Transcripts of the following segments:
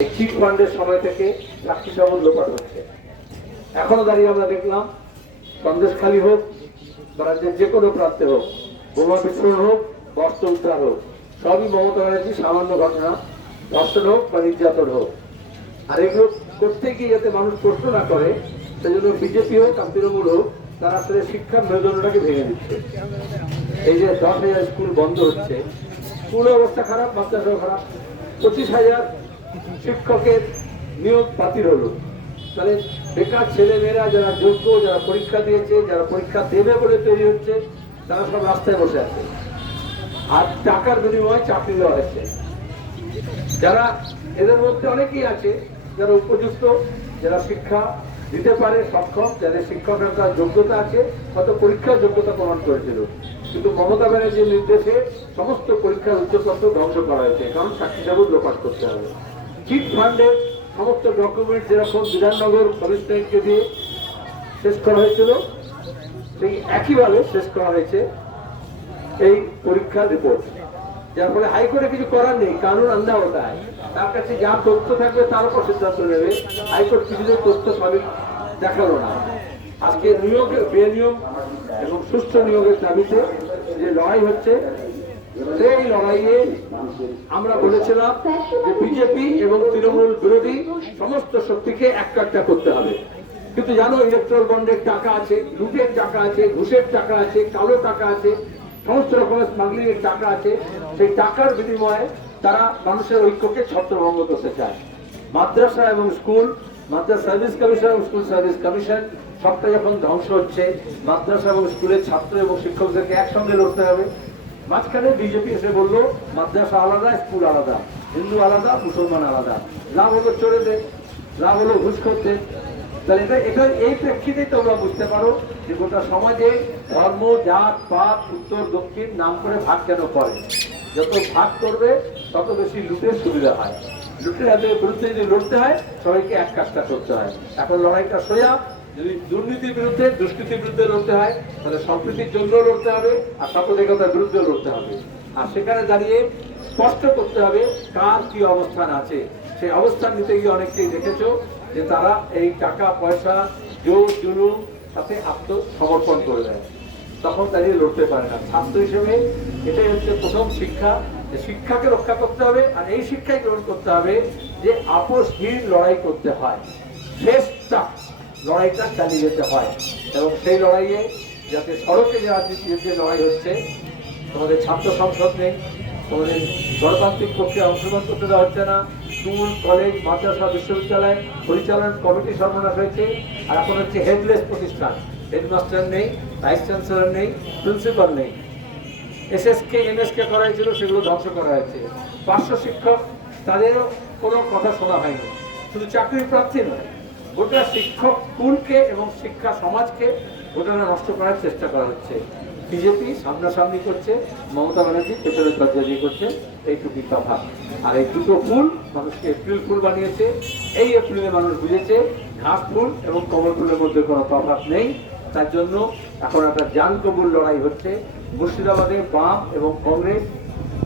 Cheat ফান্ডের সময় থেকে চাকরি সবল লোপাট হচ্ছে। এখনো দাঁড়িয়ে আমরা দেখলাম সন্দেশখালী হোক বা রাজ্যের যে কোনো প্রান্তে হোক, বোমা বিস্ফোরণ হোক, বস্ত্র উদ্ধার হোক, সবই মমতা ব্যানার্জি সামান্য ঘটনা, ধর্ষণ হোক বা নির্যাতন হোক। আর এগুলো করতে গিয়ে যাতে মানুষ প্রশ্ন না করে, সেজন্য বিজেপি হোক আর তৃণমূল হোক, তারা আসলে শিক্ষার মেরুদণ্ডটাকে ভেঙে দিচ্ছে। এই যে 10,000 স্কুল বন্ধ হচ্ছে, স্কুলের অবস্থা খারাপ, মাদ্রাসাও খারাপ। 25,000 শিক্ষকের নিয়োগ বাতিল হলো। তাহলে বেকার ছেলে মেয়েরা যারা যোগ্য, যারা পরীক্ষা দিয়েছে, যারা পরীক্ষা দেবে বলে তৈরি হচ্ছে, তারা সব রাস্তায় বসে আছে। আর টাকার বিনিময়ে চাকরি দেওয়া হয়েছে। যারা এদের মধ্যে অনেকেই আছে যারা উপযুক্ত, যারা শিক্ষা দিতে পারে, সক্ষম, যাদের শিক্ষকতার যোগ্যতা আছে, হয়তো পরীক্ষার যোগ্যতা প্রমাণ করেছিল, কিন্তু মমতা ব্যানার্জির নির্দেশে সমস্ত পরীক্ষার উচ্চতত্ত্ব ধ্বংস করা হয়েছে, কারণ চাকরি সবুজ লোপাট করতে হবে। চিট ফান্ডের সমস্ত ডকুমেন্ট যেরকম বিধাননগর কমিশনারকে দিয়ে শেষ করা হয়েছিল, সেই একইভাবে শেষ করা হয়েছে এই পরীক্ষার রিপোর্ট। যার ফলে হাইকোর্টে কিছু করার নেই, কানুন আন্ধা হতে হয়, তার কাছে যা তথ্য থাকবে তার উপর সিদ্ধান্ত নেবে। হাইকোর্ট কিছুদিন তথ্য সবই দেখালো না। আজকে নিয়োগের বেনিয়ম এবং সুষ্ঠু নিয়োগের দাবিতে যে লড়াই হচ্ছে, সেই লড়াইয়ে আমরা বলেছিলাম যে বিজেপি এবং তৃণমূল বিরোধী সমস্ত শক্তিকে একটা করতে হবে। কিন্তু জানো, ইলেকট্রাল বন্ডের টাকা আছে, লুটের টাকা আছে, ঘুষের টাকা আছে, কালো টাকা আছে, সমস্ত রকমের স্মাগলিং এর টাকা আছে। সেই টাকার বিনিময়ে তারা মানুষের ঐক্যকে ছত্রভঙ্গ করতে চায়। মাদ্রাসা এবং স্কুল, মাদ্রাসা সার্ভিস কমিশন এবং স্কুল সার্ভিস কমিশন সবটা যখন ধ্বংস হচ্ছে, মাদ্রাসা এবং স্কুলের ছাত্র এবং শিক্ষকদেরকে একসঙ্গে লড়তে হবে। মাঝখানে বিজেপি এসে বললো মাদ্রাসা আলাদা, স্কুল আলাদা, হিন্দু আলাদা, মুসলমান আলাদা। লাভ হলো চোরেদের, লাভ হলো ঘুষ করতে। তাহলে এটা এই প্রেক্ষিতেই তোমরা বুঝতে পারো যে গোটা সমাজে ধর্ম, জাত, পাত, উত্তর দক্ষিণ নাম করে ভাগ কেন করে। যত ভাগ করবে তত বেশি লুটের সুবিধা হয়। লুটের হাতের বিরুদ্ধে যদি লড়তে হয়, সবাইকে এক কাজটা করতে হয়। এখন লড়াইটা সোজা, যদি দুর্নীতির বিরুদ্ধে, দুষ্কৃতির বিরুদ্ধে লড়তে হয়, তাহলে সম্প্রীতির জন্য লড়তে হবে আর সাম্প্রদায়িকতার বিরুদ্ধে লড়তে হবে। আর সেখানে দাঁড়িয়ে স্পষ্ট করতে হবে কার কি অবস্থান আছে। সেই অবস্থান নিতে গিয়ে অনেককেই দেখেছো যে তারা এই টাকা পয়সা, জোর জুলুম সাথে আত্মসমর্পণ করে দেয়, তখন দাঁড়িয়ে লড়তে পারে না। ছাত্র হিসেবে এটাই হচ্ছে প্রথম শিক্ষা, যে শিক্ষাকে রক্ষা করতে হবে। আর এই শিক্ষাই গ্রহণ করতে হবে যে আপোষহীন লড়াই করতে হয়, শেষটা লড়াইটা চালিয়ে যেতে হয়। এবং সেই লড়াইয়ে যাতে সড়কে যে রাজনীতির যে লড়াই হচ্ছে, তোমাদের ছাত্র সংসদ নেই, তোমাদের গণতান্ত্রিক প্রক্রিয়া অংশগ্রহণ করতে দেওয়া হচ্ছে না, স্কুল, কলেজ, মাদ্রাসা, বিশ্ববিদ্যালয় পরিচালন কমিটি সর্বনাশ হয়েছে। আর এখন হচ্ছে হেডলেস প্রতিষ্ঠান, হেডমাস্টার নেই, ভাইস চ্যান্সেলর নেই, প্রিন্সিপাল নেই। এসএসকে এমএসকে করা হয়েছিল, সেগুলো ধ্বংস করা হয়েছে। 500 শিক্ষক, তাদেরও কোনো কথা শোনা হয়নি। শুধু চাকরির প্রার্থী নয়, গোটা শিক্ষক স্কুলকে এবং শিক্ষা সমাজকে গোটাটা নষ্ট করার চেষ্টা করা হচ্ছে। বিজেপি সামনাসামনি করছে, মমতা ব্যানার্জি পেছনের দরজা দিয়ে করছে, এইটুকুই তফাৎ। আর এই দুটো ফুল মানুষকে এপ্রিল ফুল বানিয়েছে। এই এপ্রিলে মানুষ বুঝেছে ঘাস ফুল এবং কমল ফুলের মধ্যে কোনো তফাৎ নেই। তার জন্য এখন একটা জান কবুল লড়াই হচ্ছে। মুর্শিদাবাদে বাম এবং কংগ্রেস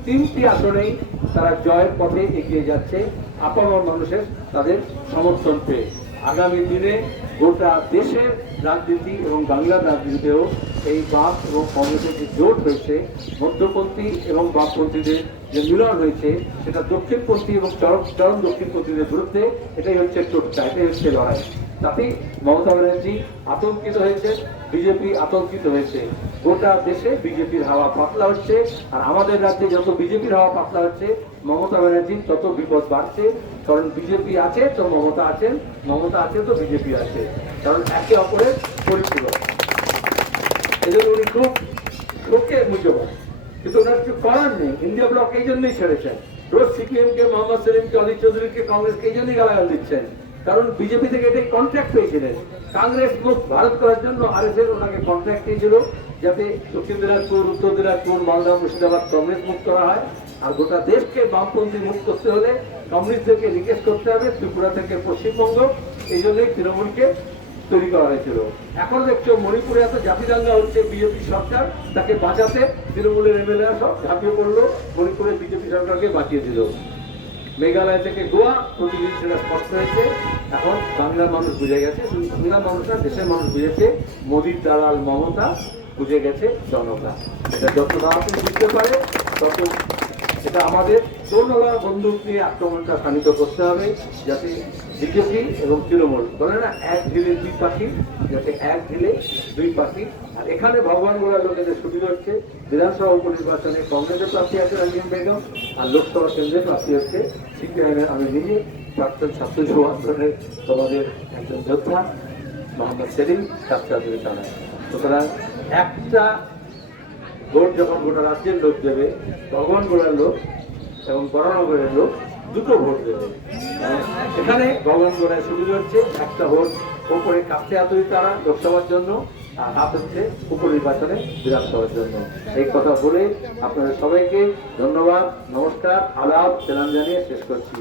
3টি আসনেই তারা জয়ের পথে এগিয়ে যাচ্ছে, আপামর মানুষের তাদের সমর্থন পেয়ে। আগামী দিনে গোটা দেশের রাজনীতি এবং বাংলার রাজনীতিতেও এই বাম এবং কংগ্রেসের যে জোট হয়েছে, মধ্যপন্থী এবং বামপন্থীদের যে মিলন হয়েছে, সেটা দক্ষিণপন্থী এবং চরম দক্ষিণপন্থীদের বিরুদ্ধে। এটাই হচ্ছে টোটকা, এটাই হচ্ছে লড়াই। তাতেই মমতা ব্যানার্জি আতঙ্কিত হয়েছে, বিজেপি আতঙ্কিত হয়েছে। গোটা দেশে বিজেপির হাওয়া পাতলা হচ্ছে। আর আমাদের রাজ্যে যত বিজেপির হাওয়া পাতলা হচ্ছে, মমতা ব্যানার্জির তত বিপদ বাড়ছে। কারণ বিজেপি আছে তো মমতা আছেন, মমতা আছে তো বিজেপি আছে, কারণ একে অপরের পরিপূরক। এই জন্য উনি খুব শোকে মুজবান, কিন্তু ওনার কিছু করার নেই। ইন্ডিয়া ব্লক এই জন্যই ছেড়েছেন। রোজ সিপিএমকে, মোহাম্মদ সেলিমকে, অনিল চৌধুরীকে, কংগ্রেসকে এই জন্যই গালাগাল দিচ্ছেন, কারণ বিজেপি থেকে এটাই কন্ট্রাক্ট পেয়েছিলেন। কংগ্রেস মুক্ত ভারত করার জন্য আরএসএস ওনাকে কন্ট্রাক্ট দিয়েছিল, যাতে দক্ষিণ দিনাজপুর, উত্তর দিনাজপুর, মালদা, মুর্শিদাবাদ কংগ্রেস মুক্ত করা হয়। আর গোটা দেশকে বামপন্থী মুক্ত করতে হলে কমিউনিস্টদেরকে রিকোয়েস্ট করতে হবে, ত্রিপুরা থেকে পশ্চিমবঙ্গ। এই জন্যই তৃণমূলকে তৈরি করা হয়েছিল। এখন দেখছো মণিপুরে এত জাতি দাঙ্গা হচ্ছে, বিজেপি সরকার তাকে বাঁচাতে তৃণমূলের এমএলএ সব ঝাঁপিয়ে পড়লো, মণিপুরের বিজেপি সরকারকে বাঁচিয়ে দিল। মেঘালয় থেকে গোয়া, প্রতিদিন সেটা স্পষ্ট হয়েছে। এখন বাংলার মানুষ বুঝে গেছে, শুধু বাংলার মানুষ না, দেশের মানুষ বুঝেছে মোদির দালাল মমতা, বুঝে গেছে জনতা। এটা যত তাড়াতাড়ি বুঝতে পারে তত এটা আমাদের দোনলা বন্দুক নিয়ে আক্রমণটা শানিত করতে হবে, যাতে বিজেপি এবং তৃণমূল বলে না এক ঢিলে দুই পাখি, যাতে এক ঢিলে দুই পাখি। আর এখানে ভগবান গোড়ার লোকেদের সুবিধা হচ্ছে, বিধানসভা উপনির্বাচনে কংগ্রেসের প্রার্থী আছে রাজিম বেগম, আর লোকসভা কেন্দ্রের প্রার্থী হচ্ছে সিপিআইএমের আমি নিজে, প্রাক্তন ছাত্র যুব আন্দোলনের তোমাদের একজন যোদ্ধা মোহাম্মদ সেলিম ছাত্রদের জানায়। সুতরাং একটা ভোট যখন গোটা রাজ্যের লোক দেবে, ভগবান গোড়ার লোক এবং বরানগরের লোক দুটো ভোট দেবে। এখানে ভগবান গোড়ায় সুবিধা হচ্ছে একটা ভোট ওপরে কাছে হাতুড়ি তারা লোকসভার জন্য, আর হাত হচ্ছে উপনির্বাচনে বিধানসভার জন্য। এই কথা বলে আপনাদের সবাইকে ধন্যবাদ, নমস্কার, আলাপ, সেলাম জানিয়ে শেষ করছি।